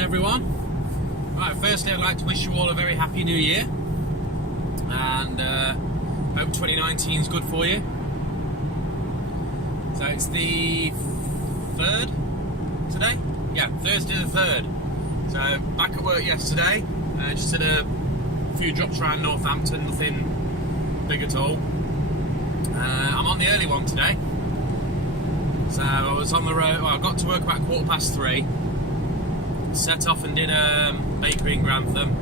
everyone. Right, firstly I'd like to wish you all a very happy new year and hope 2019 is good for you. So it's the 3rd today? Yeah, Thursday the 3rd. So back at work yesterday, just did a few drops around Northampton, nothing big at all. I'm on the early one today. So I was on the road, well, I got to work about 3:15. Set off and did a bakery in Grantham.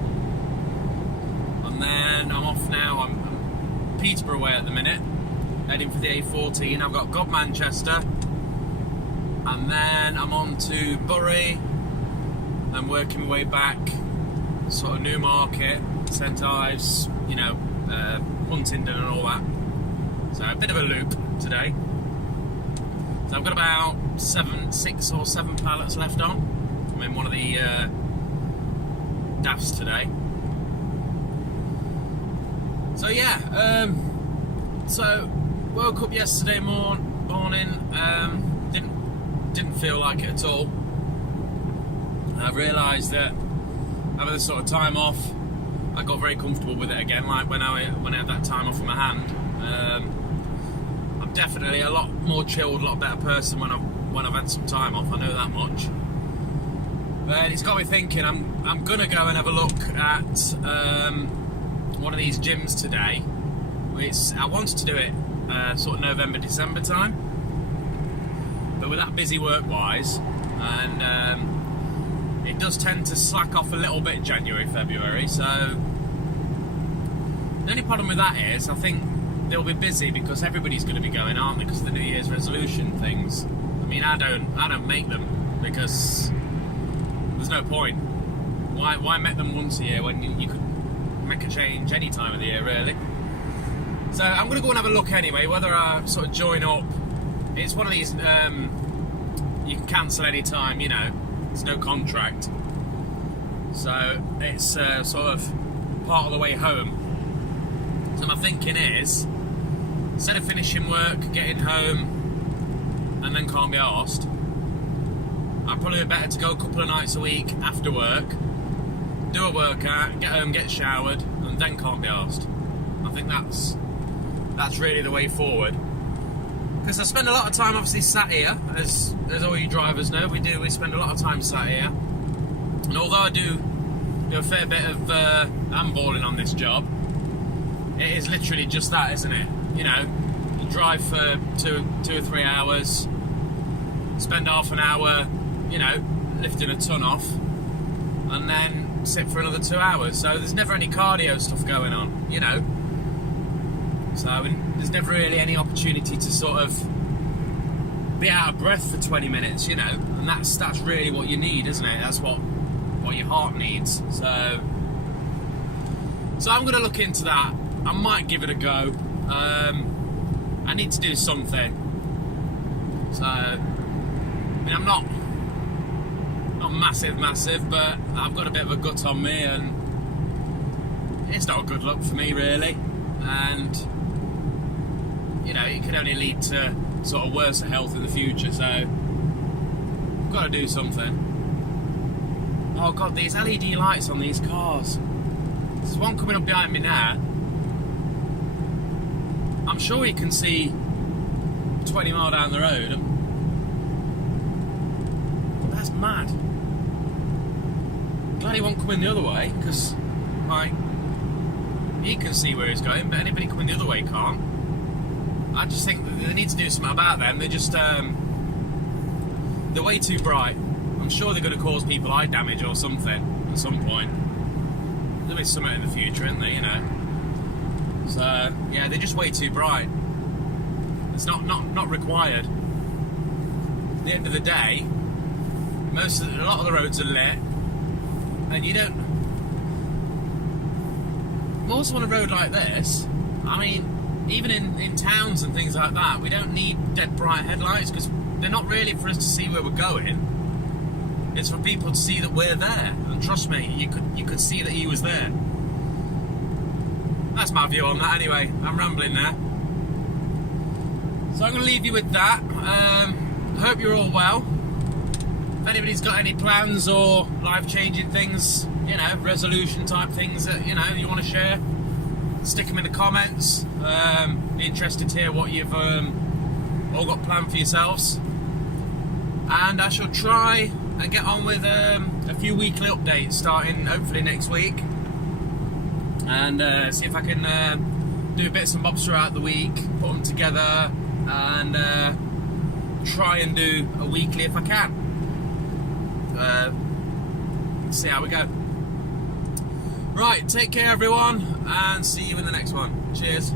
And then I'm off now, I'm Peterborough way at the minute, heading for the A14. I've got Manchester. And then I'm on to Bury and working my way back, sort of Newmarket, St Ives, Huntingdon and all that. So a bit of a loop today. So I've got about 6 or 7 pallets left on. I'm in one of the DAFs today. So yeah, so woke up yesterday morning, didn't feel like it at all. I realised that having this sort of time off, I got very comfortable with it again. Like when I had that time off in my hand, I'm definitely a lot more chilled, a lot better person when I've had some time off. I know that much. And it's got me thinking. I'm gonna go and have a look at one of these gyms today. I wanted to do it sort of November, December time, but with that busy work-wise, and it does tend to slack off a little bit January, February. So the only problem with that is I think they'll be busy because everybody's going to be going, aren't they? Because of the New Year's resolution things. I mean, I don't make them because there's no point. Why make them once a year when you could make a change any time of the year, really? So I'm going to go and have a look anyway, whether I sort of join up. It's one of these, you can cancel any time, there's no contract. So it's sort of part of the way home. So my thinking is, instead of finishing work, getting home, and then can't be arsed, I'd probably be better to go a couple of nights a week after work, do a workout, get home, get showered, and then can't be arsed. I think that's really the way forward. Because I spend a lot of time obviously sat here, as all you drivers know, we spend a lot of time sat here. And although I do a fair bit of handballing on this job, it is literally just that, isn't it? You drive for two or 3 hours, spend half an hour, lifting a ton off, and then sit for another 2 hours. So there's never any cardio stuff going on, So there's never really any opportunity to sort of be out of breath for 20 minutes, and that's really what you need, isn't it? That's what your heart needs. So I'm going to look into that. I might give it a go. I need to do something. So, I'm not massive, but I've got a bit of a gut on me, and it's not a good look for me, really. And it could only lead to sort of worse health in the future. So, I've got to do something. Oh God, these LED lights on these cars. There's one coming up behind me now. I'm sure you can see 20 mile down the road. That's mad. Glad he won't come in the other way, because he can see where he's going, but anybody coming the other way can't. I just think that they need to do something about them. They're just they're way too bright. I'm sure they're going to cause people eye damage or something at some point. There'll be something in the future, isn't there? So yeah, they're just way too bright. It's not required. At the end of the day, a lot of the roads are lit, and you don't. Most on a road like this, even in towns and things like that, we don't need dead bright headlights because they're not really for us to see where we're going. It's for people to see that we're there, and trust me, you could see that he was there. That's my view on that anyway. I'm rambling now. So I'm going to leave you with that. I hope you're all well. if anybody's got any plans or life-changing things, you know, resolution type things that, you know, you want to share, stick them in the comments. Be interested to hear what you've all got planned for yourselves. And I shall try and get on with a few weekly updates starting hopefully next week. And see if I can do bits and bobs throughout the week, put them together, and try and do a weekly if I can. See how we go. Right, take care everyone, and see you in the next one. Cheers.